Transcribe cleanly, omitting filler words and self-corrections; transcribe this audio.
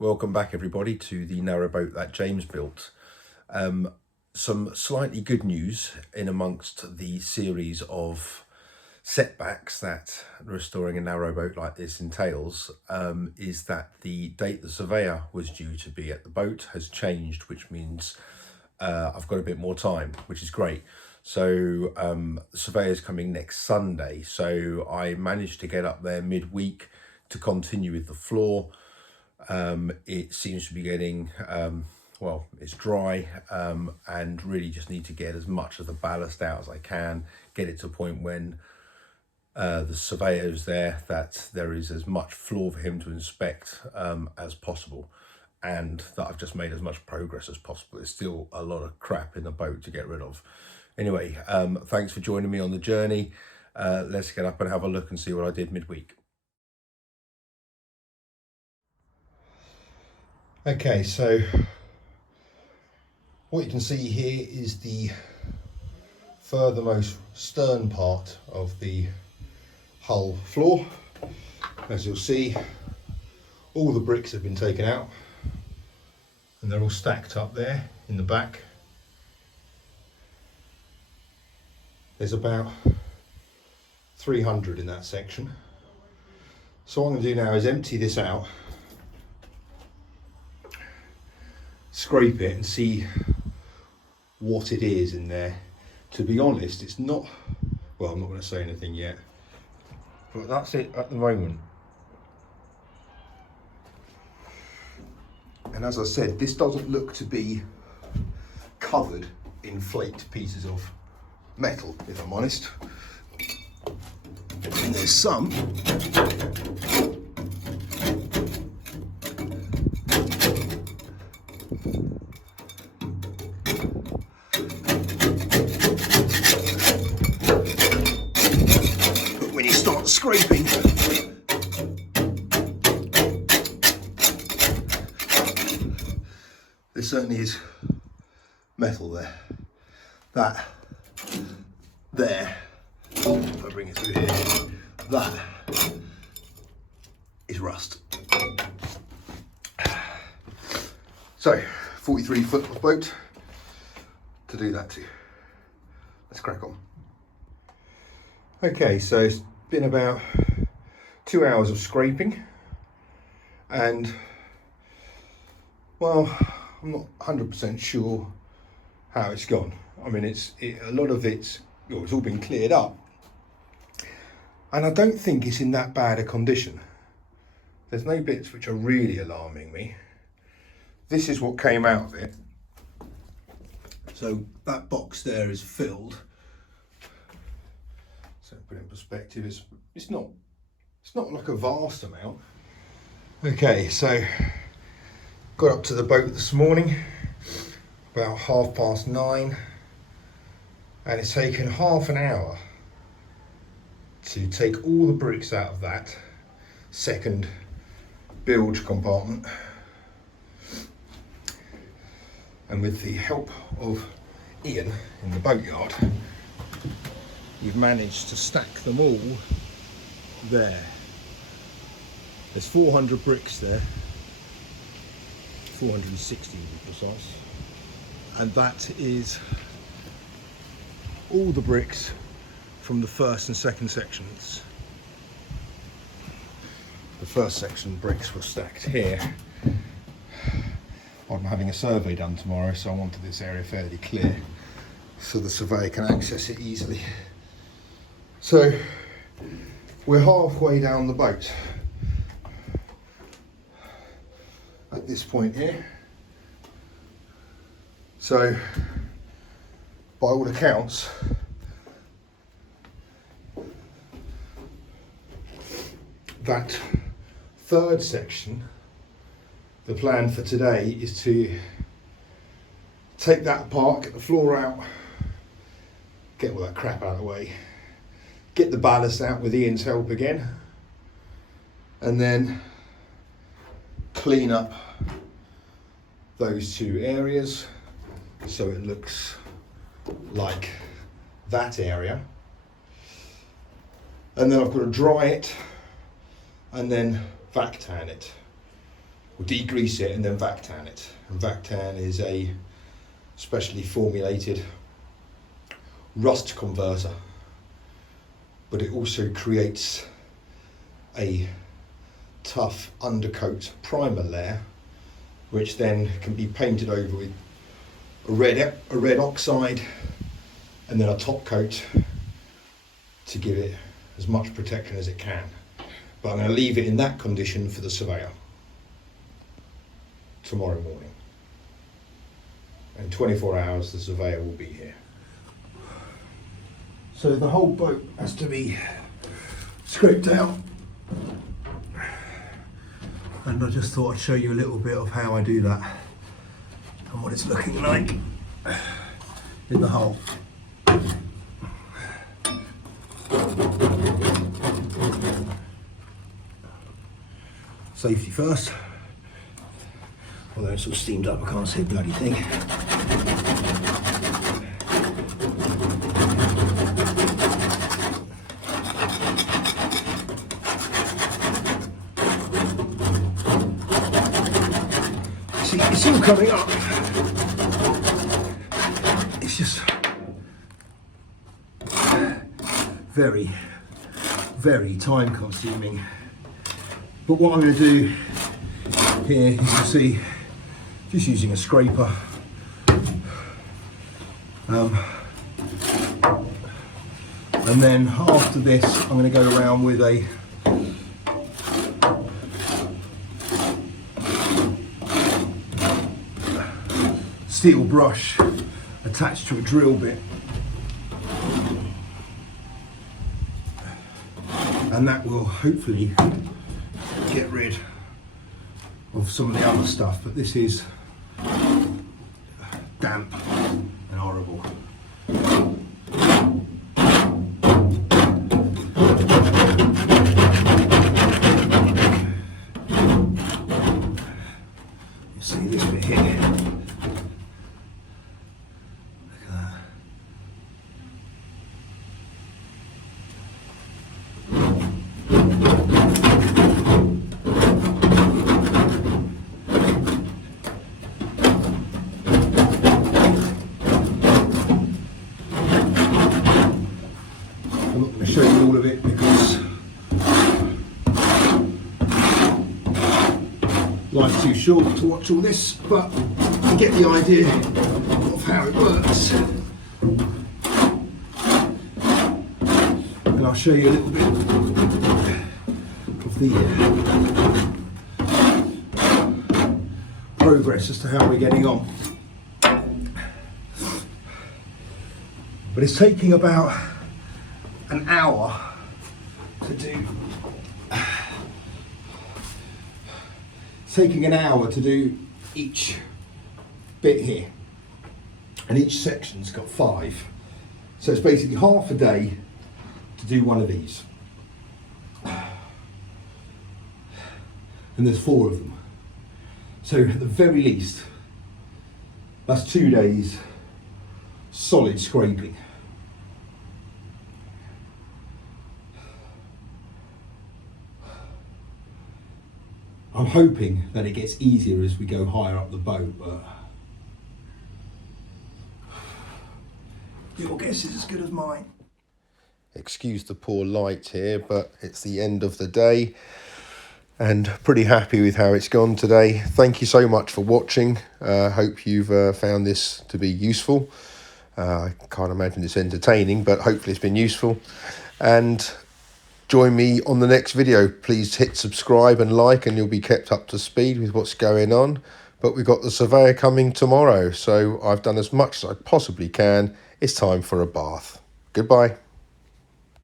Welcome back everybody to the narrowboat that James built. Some slightly good news in amongst the series of setbacks that restoring a narrowboat like this entails is that the date the surveyor was due to be at the boat has changed, which means I've got a bit more time, which is great. So the surveyor's coming next Sunday, so I managed to get up there midweek to continue with the floor. It seems to be getting well, it's dry, and really just need to get as much of the ballast out as I can, get it to a point when the surveyor's there that there is as much floor for him to inspect as possible, and that I've just made as much progress as possible. There's still a lot of crap in the boat to get rid of. Anyway, thanks for joining me on the journey. Let's get up and have a look and see what I did midweek. Okay, so what you can see here is the furthermost stern part of the hull floor. As you'll see, all the bricks have been taken out and they're all stacked up there in the back. There's about 300 in that section. So what I'm going to do now is empty this out, scrape it and see what it is in there. To be honest, it's not, well, I'm not going to say anything yet, but that's it at the moment. And as I said, this doesn't look to be covered in flaked pieces of metal, if I'm honest. And there's some scraping, there certainly is metal there. That there, if I bring it through here, that is rust. So 43 foot of boat to do that to. Let's crack on. Okay, so it's been about 2 hours of scraping, and well, I'm not 100% sure how it's gone. I mean, a lot of it's all been cleared up, and I don't think it's in that bad a condition. There's no bits which are really alarming me. This is what came out of it. So that box there is filled. So put it in perspective, it's not like a vast amount. Okay, so got up to the boat this morning about 9:30, and it's taken half an hour to take all the bricks out of that second bilge compartment. And with the help of Ian in the boatyard, you've managed to stack them all there. There's 400 bricks there, 460 to be precise, and that is all the bricks from the first and second sections. The first section bricks were stacked here. I'm having a survey done tomorrow, so I wanted this area fairly clear so the surveyor can access it easily. So we're halfway down the boat at this point here. So by all accounts, that third section, the plan for today is to take that apart, get the floor out, get all that crap out of the way, get the ballast out with Ian's help again, and then clean up those two areas so it looks like that area. And then I've got to dry it and then vac tan it. or degrease it and then Vactan it. And Vactan is a specially formulated rust converter, but it also creates a tough undercoat primer layer, which then can be painted over with a red oxide and then a top coat to give it as much protection as it can. But I'm going to leave it in that condition for the surveyor tomorrow morning. In 24 hours the surveyor will be here. So the whole boat has to be scraped out, and I just thought I'd show you a little bit of how I do that and what it's looking like in the hull. Safety first, although it's all steamed up, I can't see a bloody thing. See, it's all coming up. It's just very, very time consuming. But what I'm going to do here, you can see, just using a scraper, and then after this I'm going to go around with a steel brush attached to a drill bit, and that will hopefully get rid of some of the other stuff, but this is damp and horrible. You see this bit here. Look at that. I'm not going to show you all of it because life's too short to watch all this, but you get the idea of how it works. And I'll show you a little bit of the progress as to how we're getting on. But it's taking about an hour to do. It's taking an hour to do each bit here, and each section's got 5. So it's basically half a day to do one of these. And there's 4 of them. So at the very least, that's 2 days solid scraping. I'm hoping that it gets easier as we go higher up the boat, but your guess is as good as mine. Excuse the poor light here, but it's the end of the day and pretty happy with how it's gone today. Thank you so much for watching. Hope you've found this to be useful. I can't imagine it's entertaining, but hopefully it's been useful. And join me on the next video. Please hit subscribe and like, and you'll be kept up to speed with what's going on. But we've got the surveyor coming tomorrow, so I've done as much as I possibly can. It's time for a bath. Goodbye.